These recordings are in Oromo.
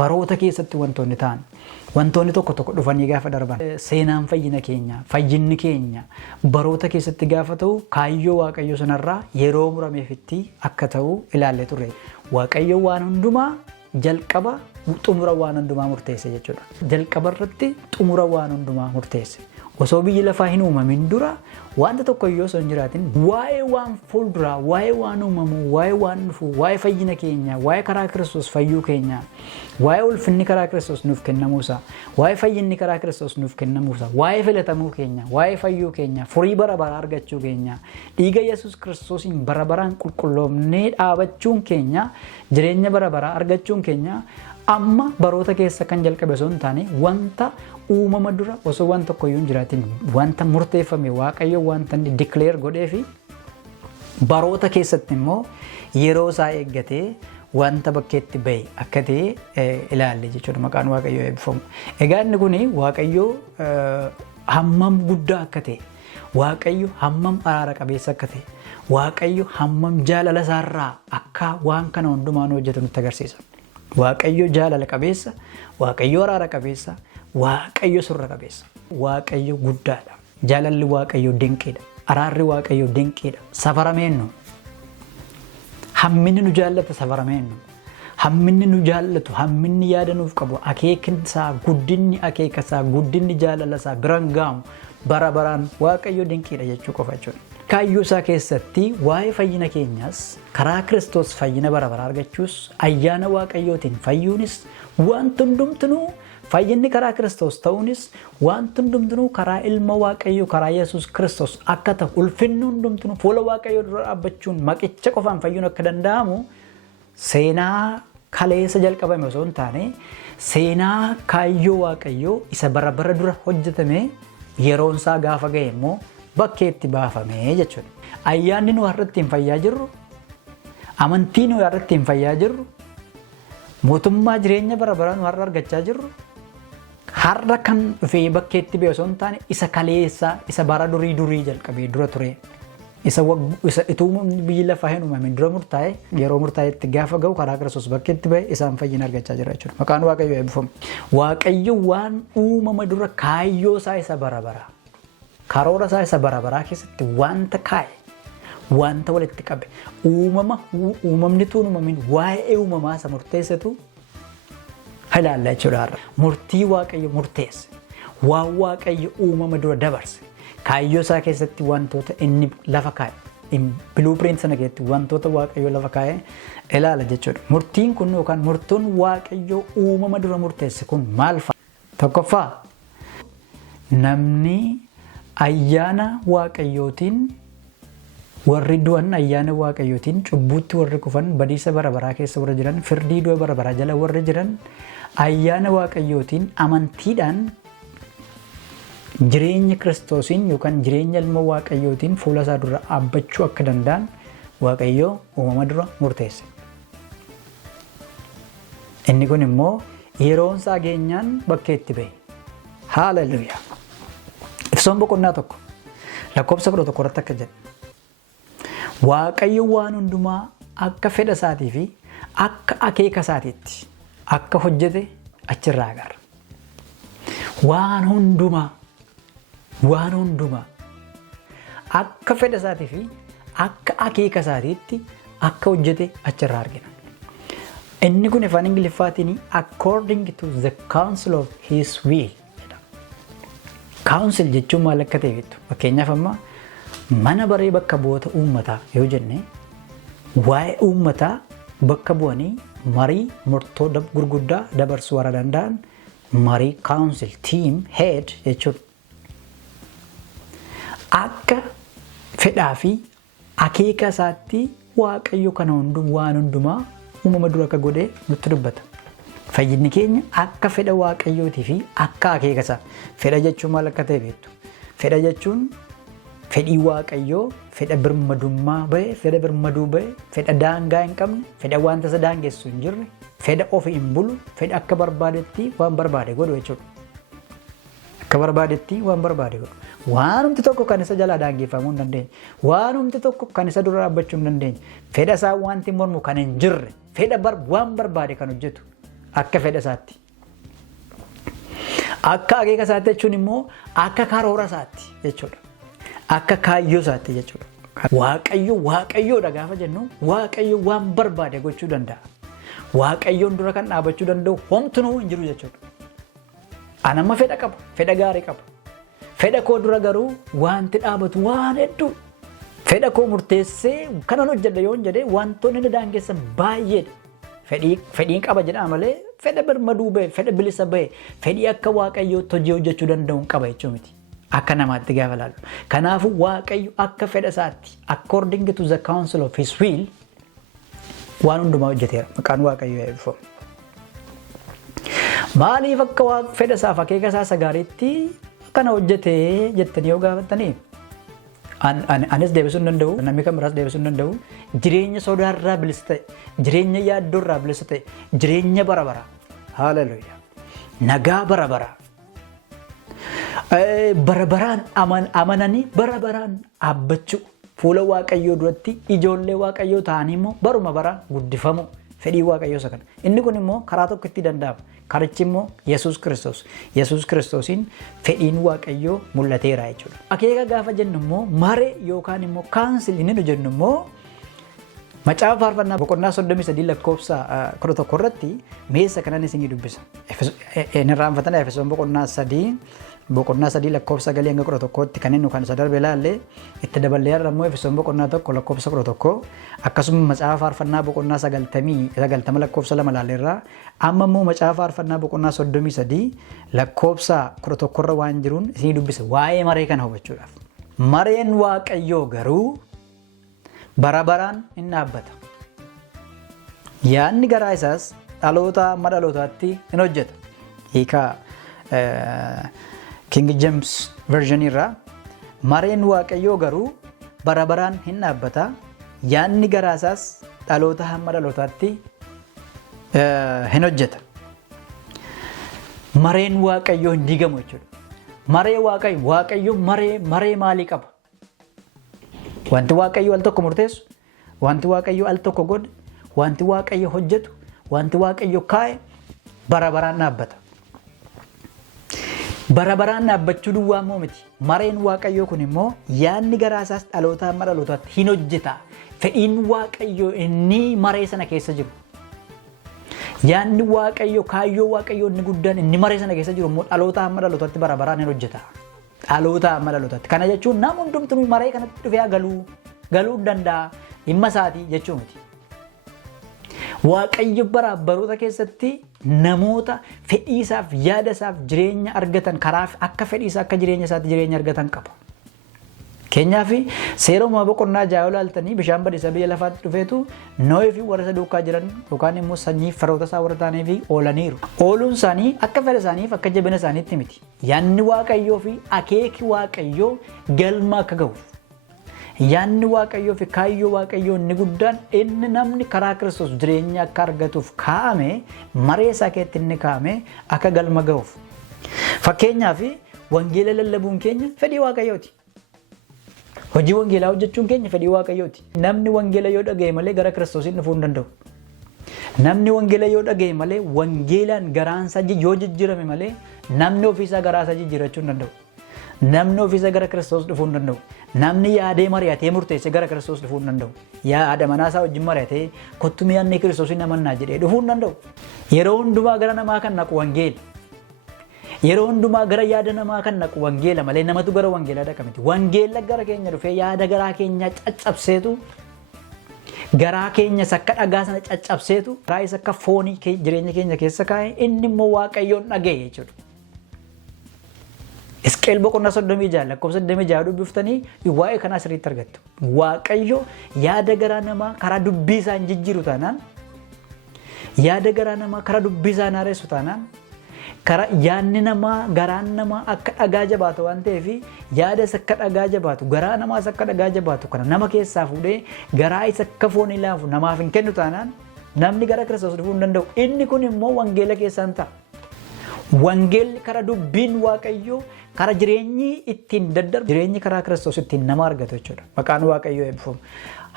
baroota keessatti wantoonni ta'an wantoonni tokko tokko dhufanii gaafa darban seenaan fayyinni keenya baroota keessatti gaafa ta'u kaayyoo Waaqayyo sanarraa yeroo murameefitti akka ta'u ilaallee turre. Waaqayyo waan hundumaa jalqaba xumura waan hundumaa murteesse jechuudha. Jalqabarratti xumura waan hundumaa murteesse. Osoo biyyi lafaa hin uumamin dura wanta tokko iyyuu osoo hin jiraatin waa'ee waan fuulduraa, waa'ee waan uumamuu, waa'ee waan dhufuu, waa'ee fayyina keenya, waa'ee karaa Kiristoos fayyuu keenya, waa'ee ulfinni karaa Kiristoos nuuf kennamuusaa, waa'ee fayyinni karaa Kiristoos nuuf kennamuusaa, waa'ee filatamuu keenya, waa'ee fayyuu keenya, furii bara baraa argachuu keenya, dhiiga Yesuus Kiristoosiin bara baraan qulqulloomnee dhaabachuun keenya, jireenya bara baraa argachuun keenya amma baroota keessa kan jalqabe osoo hin taane wanta uumama dura osoo waan tokko iyyuu hin jiraatin wanta murteeffame Waaqayyo wanta inni declare godhee fi baroota keessatti immoo yeroo isaa eeggatee wanta bakkeetti bahe akka ta'e ilaalle jechuudha. Maqaan Waaqayyoo eebbifamu. Egaa inni kun Waaqayyo hammam guddaa akka ta'e, Waaqayyo hammam araara qabeessa akka ta'e, Waaqayyo hammam jaalala isaarraa akka waan kana hundumaan hojjetu nutti agarsiisa. Waaqayyo jaalala qabeessa, Waaqayyo araara qabeessa, Waaqayyo surra qabeessa. Waaqayyo guddaadha. Jaalalli Waaqayyo dinqiidha. Araarri Waaqayyo dinqiidha. Safarameennu. Hamminni nu jaallata safarameennu. Hamminni nu jaallatu, hamminni yaada nuuf qabu, akeekinsaa, guddinni akeekasaa, guddinni jaalalasaa biraan gaamu bara baraan Waaqayyo dinqiidha jechuu qofa jechuudha. Kaayyoo isaa keessatti waa'ee fayyina keenyaas karaa Kiristoos fayyina bara baraa argachuus ayyaana Waaqayyootiin fayyuunis wanti hundumtuu fayyinni karaa Kiristoos ta'uunis wanti hundumtuu karaa ilma Waaqayyoo karaa Yesuus Kiristoos akka ta'u ulfinni hundumtuu fuula Waaqayyoo dura dhaabbachuun maqicha qofaan fayyuun akka danda'amu seenaa kaleessa jalqabame osoo hin taane seenaa kaayyoo Waaqayyoo isa bara bara dura hojjetame yeroon isaa gaafa ga'e immoo bakkeetti baafame jechuudha. Ayyaanni nu har'atti hin fayyaa jirru, amantii nu har'atti hin fayyaa jirru, mootummaa jireenya bara baraa nu har'a argachaa jirru, har'a kan dhufee bakkeetti ba'e osoo hin taane isa kaleessaa, isa bara durii jalqabee dura ture, isa ituu biyyi lafaa hin uumamin dura murtaa'e yeroo murtaa'etti gaafa ga'u karaa Kiristoos bakkeetti ba'e isaan fayyina argachaa jira jechuudha. Maqaan Waaqayyoo eebbifamu. Waaqayyo waan uumama dura kaayyoo isaa isa bara baraa. Karoora isaa isa bara baraa keessatti wanta kaa'e, wanta walitti qabe, uumamni tuun uumamin waa'ee uumamaa isa murteessetu ilaalla jechuudha. Murtii Waaqayyo murteesse, waan Waaqayyo uumama dura dabarse, kaayyoo isaa keessatti wantoota inni lafa kaa'e, blueprint sana keessatti wantoota Waaqayyo lafa kaa'e ilaala jechuudha. Murtiin kun yookaan murtoon Waaqayyo uumama dura murteesse kun maal fa'a? Tokkoffaa namni ayyaana Waaqayyootiin warri du'an ayyaana Waaqayyootiin cubbuutti warri kufan badiisa bara baraa keessa warra jiran firdii du'a bara baraa jala warri jiran ayyaana Waaqayyootiin amantiidhaan jireenya Kiristoosiin yookaan jireenya ilma Waaqayyootiin fuula isaa dura dhaabbachuu akka danda'an Waaqayyoo uumama dura murteesse. Inni kun immoo yeroon isaa geenyaan bakkeetti ba'e. Haaleluyyaa. Ifsoon boqonnaa tokko lakkoofsa 11 irratti akka jedhe Waaqayyo waan hundumaa akka fedha isaatii fi akka akeeka isaatiitti akka hojjete achirraa agarra. Waan hundumaa akka fedha isaatii fi akka akeeka isaatiitti akka hojjete achirraa argina. Inni kun afaan Ingiliffaatiin according to the counsel of his will. Council jechuun maal akka ta'e beektu. Fakkeenyaaf amma mana baree bakka bu'oota uummataa yoo jenne waa'ee uummataa bakka bu'anii marii murtoo gurguddaa dabarsuu warra danda'an marii council team head jechuudha. Akka fedhaa fi akeeka isaatti Waaqayyo kana waan hundumaa uumama dura akka godhee nutti dubbata. Fayyinni keenya akka fedha Waaqayyootii fi akka akeeka isaa. Fedha jechuun maal akka ta'e beektu. Fedha jechuun fedhii Waaqayyoo, fedha birmadummaa bahe, fedha birmaduu bahe, fedha daangaa hin qabne, fedha wanta isa daangessu hin jirre, fedha ofii hin bulu, fedha akka barbaadetti waan barbaade godhu jechuudha. Akka barbaadetti waan barbaade godhu. Waanumti tokko kan isa jalaa daangeffamuu hin dandeenye. Waanumti tokko kan isa dura dhaabbachuu hin dandeenye. Fedha isaa wanti mormu kan hin jirre, fedha waan barbaade kan hojjetu. akka fedha isaatti. Akka akeeka isaatti jechuun immoo akka karoora isaatti jechuudha. Akka kaayyoo isaatti jechuudha. Waaqayyoodha gaafa jennu Waaqayyo waan barbaade gochuu danda'a. Waaqayyoon dura kan dhaabachuu danda'u homtuu hin jiru jechuudha. Anamma fedha qaba, fedha gaarii qaba. Fedha koo dura garuu wanti dhaabatu waan hedduu. Fedha koo murteessee kanan hojjedha yoo hin jedhee wantoonni na daangessan baay'eedha. Fedhiin qaba jedhaa malee fedha birmaduu bahe, fedha bilisa bahe, fedhii akka Waaqayyootti hojii hojjechuu danda'u qaba jechuu miti. Akka namaatti gaafa laallu. Kanaafuu Waaqayyo akka fedha isaatti according to the counsel of his will waan hundumaa hojjeteera. Maqaan Waaqayyoo eebbifamu. Maaliif akka fedha isaaf akeeka isaa gaariitti kana hojjetee jettanii yoo gaafattanii anis deebisuu hin danda'u, namni kan biraas deebisuu hin danda'u. Jireenya sodaarraa bilisa ta'e, jireenya yaaddoorraa bilisa ta'e, jireenya bara bara. Haaleluyyaa. Nagaa bara bara. Bara baraan amananii bara baraan dhaabbachuu. Fuula Waaqayyoo duratti ijoollee Waaqayyoo ta'anii immoo baruma baraan guddifamu. Fedhii Waaqayyoo isa kana. Inni kun immoo karaa tokko itti danda'ama. Karichi immoo Yesuus Kiristoos. Yesuus Kiristoosiin fedhiin Waaqayyoo mul'ateera jechuudha. Akeeka gaafa jennu immoo maree yookaan immoo kaansili inni jennu immoo macaafa faarfannaa boqonnaa 33 lakkoofsa 11 irratti meessa kanan isinii dubbisa. Inni raanfatana Efesoon boqonnaa 3 lakkoofsa 9 hanga 11tti kan inni kan isa darbe ilaalle itti daballee immoo Efesoon boqonnaa 1 lakkoofsa 11 akkasuma macaafa faarfannaa boqonnaa 90 lakkoofsa 2 ilaalleerra amma immoo macaafa faarfannaa boqonnaa 33 lakkoofsa 11 irra waan jiruun isinii dubbisa waa'ee maree kana hubachuudhaaf. Mareen Waaqayyoo garuu bara baraan hin dhaabbata. Yaadni garaa isaas dhaloota amma dhalootaatti hin hojjeta. Hiikaa King James version irraa mareen Waaqayyoo garuu bara baraan hin dhaabbata. Yaadni garaa isaas dhaloota hamma dhalootaatti hin hojjeta. Mareen Waaqayyoo hin diigamu jechuudha. Maree Waaqayyoo maree maalii qaba? Wanti Waaqayyoo al tokko murteessu, wanti Waaqayyoo al tokko godhu, wanti Waaqayyoo hojjetu, wanti Waaqayyoo kaa'e bara baraan dhaabbata. Bara baraan dhaabbachuu duwwaa immoo miti. Mareen Waaqayyoo kun immoo yaadni garaa isaas dhaloota hamma dhalootaatti hin hojjeta. Fedhiin Waaqayyoo inni maree sana keessa jiru. Yaadni Waaqayyoo, kaayyoo Waaqayyoo inni guddaan inni maree sana keessa jiru immoo dhaloota hamma dhalootaatti bara baraan hin hojjeta. Dhaloota hamma dhalootaatti. Kana jechuun nama hundumtuu maree kanatti dhufee galuu danda'a dhimma isaatii jechuu miti. Waaqayyo baroota keessatti namoota fedhii isaaf yaada isaaf jireenya argatan karaa akka fedhii isaa akka jireenya isaatti jireenya argatan qaba. Keenyaaf seeruma boqonnaa 6 ilaaltanii bishaan badiisa biyya lafaatti dhufeetu Nohii fi warra isa duukaa jiran yookaan immoo sanyii firoota isaa warra ta'anii fi oolaniiru. Ooluun isaanii akka fedha isaaniif akka jabina isaaniitti miti. Yaadni Waaqayyoo fi akeeki Waaqayyoo galma akka ga'uuf. Yaadni Waaqayyoo fi kaayyoo Waaqayyoo inni guddaan inni namni karaa Kiristoos jireenya akka argatuuf kaa'ame maree isaa keessatti inni kaa'ame akka galma ga'uuf. Fakkeenyaaf wangeela lallabuun keenya fedhii Waaqayyooti. Hojii wangeelaa hojjechuun keenya fedhii Waaqayyooti. Namni wangeela yoo dhaga'e malee gara Kiristoosiin dhufuu hin danda'u. Namni wangeela yoo dhaga'e malee wangeelaan garaansaa yoo jijjiirame malee namni ofiisaa garaasaa jijjiirachuu hin danda'u. Namni ofiisa gara Kiristoos dhufuu hin danda'u. Namni yaadee mari'atee murteesse gara Kiristoos dhufuu hin danda'u. Yaada manaasaa wajjin mari'atee kottumee yaadni Kiristoosiin amannaa jedhee dhufuu hin danda'u. Yeroo hundumaa gara namaa kan naqu wangeela. Yeroo hundumaa gara yaada namaa kan naqu wangeela malee namatu gara wangeelaa dhaqa miti. Wangeela gara keenya dhufee yaada garaa keenya caccabseetu garaa keenya akka dhagaa sana caccabseetu garaa isa akka foonii jireenya keenya keessa kaa'e inni immoo Waaqayyoon dhaga'e jechuudha. Isqeel boqonnaa 36 lakkoofsa 36 dubbiftanii waa'ee kanaa sirriitti argattu. Waaqayyo yaada garaa namaa karaa dubbii isaan jijjiiru taanaan, yaada garaa namaa karaa dubbii isaan haaressu taanaan, karaa yaadni namaa garaan namaa akka dhagaa jabaatu waan ta'eef yaada isa akka dhagaa jabaatu garaa namaa isa akka dhagaa jabaatu kana nama keessaa fuudhee garaa isa akka foonii laafu namaaf hin kennu taanaan namni gara Kiristoos dhufuu hin danda'u. Inni kun immoo wangeela keessaan ta'a. Wangeelli karaa dubbiin Waaqayyoo karaa jireenyi ittiin daddarbu jireenyi karaa Kiristoos ittiin nama argatu jechuudha. Maqaan Waaqayyoo eebbifamu.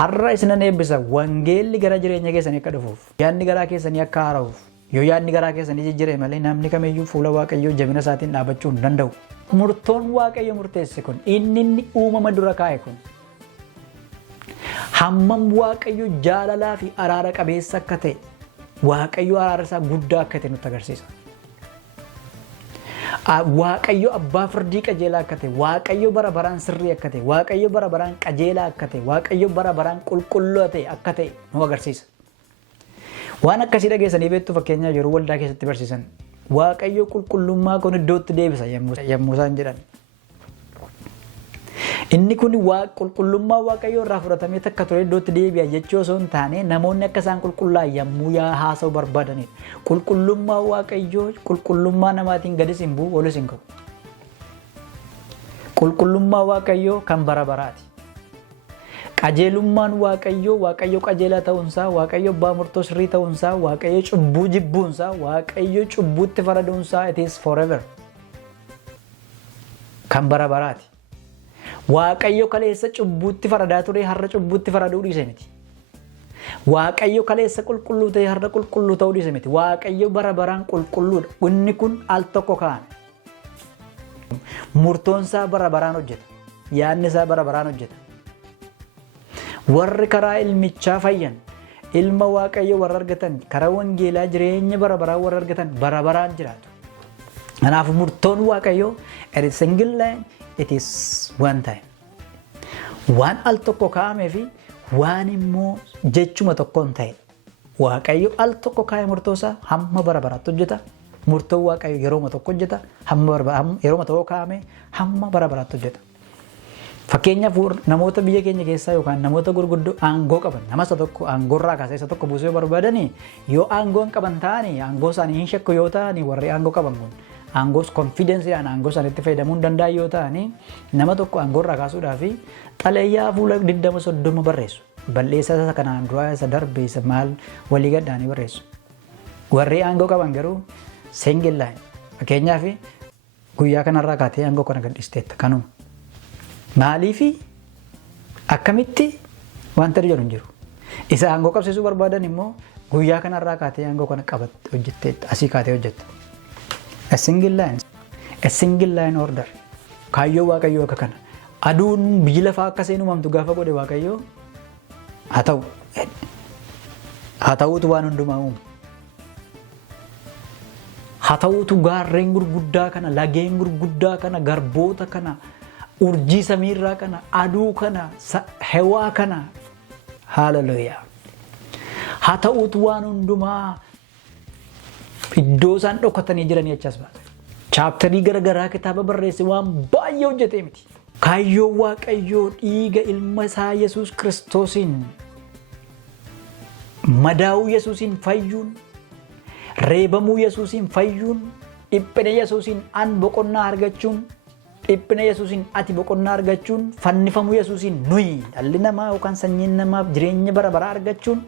Har'a isinan eebbisa wangeelli gara jireenya keessanii akka dhufuuf yaadni garaa keessanii akka haara'uuf Yoo yaadni garaa keessanii jijjiirame malee namni kamiyyuu fuula Waaqayyoo jabina isaatiin dhaabachuu hin danda'u. Murtoon Waaqayyo murteesse kun inni uumama dura kaa'e kun hammam Waaqayyo jaalalaa fi araara qabeessa akka ta'e, Waaqayyo araara isaa guddaa akka ta'e nutti agarsiisa. Waaqayyo abbaa firdii qajeelaa akka ta'e, Waaqayyo bara baraan sirrii akka ta'e, Waaqayyo bara baraan qajeelaa akka ta'e, Waaqayyo bara baraan qulqulluu ta'e akka ta'e nu agarsiisa. Waan akkasii dhageessanii beektu fakkeenyaaf yeroo waldaa keessatti barsiisan Waaqayyo qulqullummaa kun iddootti deebisa yommuu isaan jedhan. Inni kun qulqullummaa Waaqayyoo irraa fudhatamee takka ture iddootti deebi'a jechuu osoo hin taane namoonni akka isaan qulqullaa'an yommuu haasa'u barbaadanidha. Qulqullummaa Waaqayyoo qulqullummaa namaatiin gadis hin bu'u olis hin qabu. Qulqullummaa Waaqayyoo kan bara baraati. Qajeelummaan Waaqayyoo Waaqayyo qajeelaa ta'uunsaa, Waaqayyo abbaa murtoo sirrii ta'uunsaa, Waaqayyo cubbuu jibbuunsaa, Waaqayyo cubbuutti faraduunsaa it is forever. Kan bara baraati. Waaqayyo kaleessa cubbuutti faradaa ture har'a cubbuutti faraduu dhiise miti. Waaqayyo kaleessa qulqulluu ta'e har'a qulqulluu ta'uu dhiise miti. Waaqayyo bara baraan qulqulluudha. Inni kun al tokko kaa'ame. Murtoon isaa bara baraan hojjeta. Yaadni isaa bara baraan hojjeta. Warri karaa ilmichaa fayyan, ilma Waaqayyo warra argatan, karaa wangeelaa jireenya bara baraa warra argatan bara baraan jiraatu. Kanaaf murtoon Waaqayyo it is single line, it is one time. Waan al tokko kaa'amee fi waan immoo jechuma tokkoon ta'e. Waaqayyo al tokko kaa'ee murtoo isaa hamma bara baraatti hojjeta. Murtoon Waaqayyo yerooma tokko hojjeta. Yerooma tokko kaa'amee hamma bara baraatti hojjeta. Fakkeenyaaf namoota biyya keenya keessaa yookaan namoota gurguddoo aangoo qaban nama isa tokko aangoorraa kaasee isa tokko buusuu barbaadanii yoo aangoon qaban ta'anii aangoo isaanii hin shakku yoo ta'anii warri aangoo qaban kun aangoos konfidensiidhaan aangoo isaaniitti fayyadamuu hin danda'an yoo ta'anii nama tokko aangoorraa kaasuudhaa fi xalayaa fuula 20-30 barreessu. Balleessaa isa kanaan duraa isa darbe isa maal walii gaddaanii barreessu. Warri aangoo qaban garuu single line. Fakkeenyaaf guyyaa kanarraa kaatee aangoo kana gadhiisteetta kanuma. Maaliifi akkamitti wanta jedhu hin jiru. Isa aangoo qabsiisuu barbaadan immoo guyyaa kanarraa kaatee aangoo kana qabatte hojjetteetta asii kaatee hojjetta. A single line order. Kaayyoo Waaqayyoo akka kana. Aduun biyyi lafaa akka seen uumamtu gaafa godhe Waaqayyoo haa ta'uutu waan hundumaa uume. Haa ta'uutu gaarreen gurguddaa kana, lageen gurguddaa kana, garboota kana, urjii samiirraa kana, aduu kana, hewaa kana. Hallelujah. Haa ta'uutu waan hundumaa iddoo isaan dhokatanii jiranii achas baate. Chaaptarii garagaraa kitaaba barreesse waan baay'ee hojjetee miti. Kaayyoo Waaqayyoo dhiiga ilma isaa Yesuus Kiristoosiin madaa'uu Yesuusiin fayyuun, reebamuu Yesuusiin fayyuun, dhiphina Yesuusiin an boqonnaa argachuun, dhiphina Yesuusiin ati boqonnaa argachuun, fannifamuu Yesuusiin nuyi dhalli namaa yookaan sanyiin namaaf jireenya bara baraa argachuun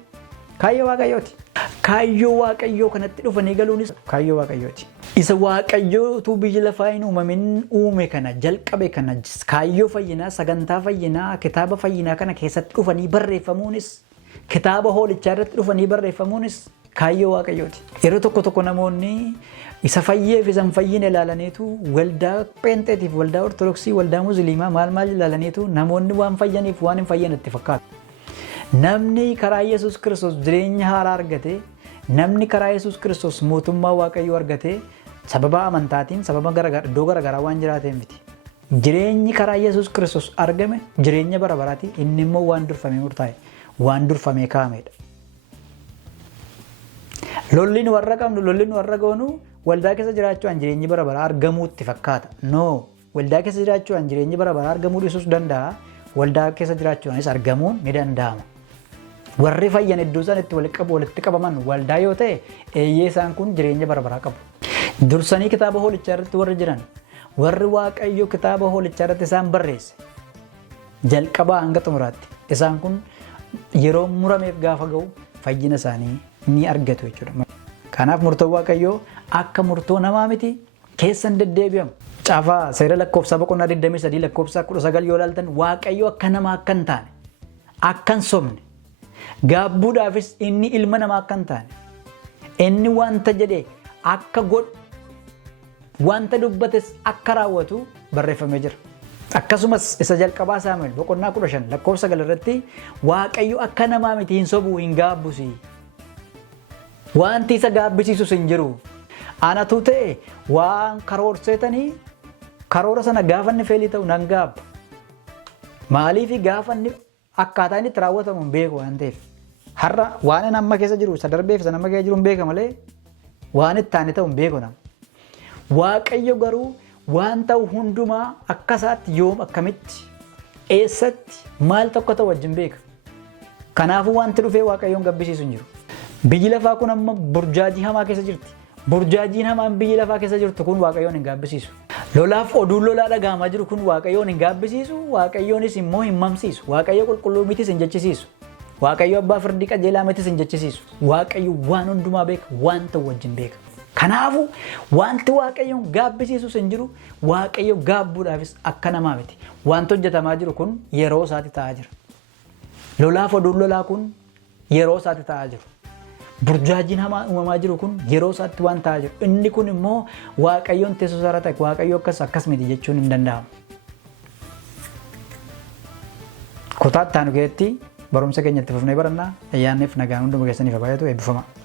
kaayyoo Waaqayyooti. Kaayyoo Waaqayyoo kanatti dhufanii galuunis kaayyoo Waaqayyooti. Isa Waaqayyootu biyya lafaa hin uumamin uume kana jalqabe kana kaayyoo fayyinaa, sagantaa fayyinaa, kitaaba fayyinaa kana keessatti dhufanii barreeffamuunis, kitaaba hoolichaa irratti dhufanii barreeffamuunis kaayyoo Waaqayyooti. Yeroo tokko namoonni isa fayyeef isa hin fayyine ilaalaniitu waldaa Pheenxeetiif, waldaa Ortodoksii, waldaa Musliimaa maal ilaalaniitu namoonni waan fayyaniif waan hin fayyine itti fakkaatu. Namni karaa Yesuus Kiristoos jireenya haaraa argate, namni karaa Yesuus Kiristoos mootummaa Waaqayyoo argate sababa amantaatiin, sababa iddoo garagaraa waan jiraateef miti. Jireenyi karaa Yesuus Kiristoos argame jireenya bara baraati. Inni immoo waan durfamee murtaa'e, waan durfamee kaa'amedha. Lolliin warra qabnu, lolliin warra goonu waldaa keessa jiraachuudhaan jireenyi bara baraa argamuutti fakkaata. No, waldaa keessa jiraachuudhaan jireenyi bara baraa argamuu dhiisuus danda'a. Waldaa keessa jiraachuudhaanis argamuun ni danda'ama. Warri fayyan iddoo isaan itti walitti qabaman waldaa yoo ta'e eeyyee isaan kun jireenya bara baraa qabu. Dursanii kitaaba hoolichaa irratti warri jiran, warri Waaqayyo kitaaba hoolichaa irratti isaan barreesse jalqabaa hanga xumuraatti isaan kun yeroo murameef gaafa ga'u fayyina isaanii ni argatu jechuudha. Kanaaf murtoo Waaqayyoo akka murtoo namaa miti keessan deddeebi'amu. Caafaa seera lakkoofsa boqonnaa 23 lakkoofsa 19 yoo ilaaltan Waaqayyo akka namaa akka hin taane, akka hin sobne, gaabbuudhaafis inni ilma namaa akka hin taane, Inni wanta jedhe akka godhu wanta dubbates akka raawwatu barreeffamee jira. Akkasumas isa jalqabaa Saamu'eel boqonnaa 15 lakkoofsa 9 irratti Waaqayyo akka namaa miti hin sobu hin gaabbusi. Wanti isa gaabbisiisus hin jiru. Anatu ta'e waan karoorseetanii karoora sana gaafanni feelii ta'u nan gaabba. Maaliif gaafanni akkaataa inni itti raawwatamu hin beeku waan ta'eef. Har'a waan inni amma keessa jiru isa darbee fi isa nama keessa jiru hin beeka malee waan itti aane ta'u hin beeku nama. Waaqayyo garuu waan ta'u hundumaa akka isaatti yoom akkamitti eessatti maal tokko ta'u wajjin beeka. Kanaafuu wanti dhufee Waaqayyoon gabbisiisu hin jiru. Biyyi lafaa kun amma burjaajii hamaa keessa jirti. Burjaajiin hamaan biyyi lafaa keessa jirtu kun Waaqayyoon hin gabbisiisu. Lolaaf oduun lolaa dhaga'amaa jiru kun Waaqayyoon hin gabbisiisu. Waaqayyoonis immoo hin mamsiisu. Waaqayyo qulqulluu mitis hin jechisiisu. Waaqayyo abbaa firdii qajeelaa mitis hin jechisiisu. Waaqayyo waan hundumaa beeka, waan ta'u wajjin beeka. Kanaafuu wanti Waaqayyoon gabbisiisus hin jiru. Waaqayyo gaabbuudhaafis akka namaa miti. Wanti hojjetamaa jiru kun yeroo isaatti ta'aa jira. Lolaaf oduun lolaa kun yeroo isaatti ta'aa jiru. Burjaajiin hamaa uumamaa jiru kun yeroo isaatti waan ta'aa jiru. Inni kun immoo Waaqayyoon teessoo isaa irra ta'e Waaqayyo akkas miti jechuun hin danda'amu. Kutaa itti aanu keessatti barumsa keenya itti fufnee barannaa. Ayyaanniif nagaan hunduma keessaniif haa baay'atu eebbifama.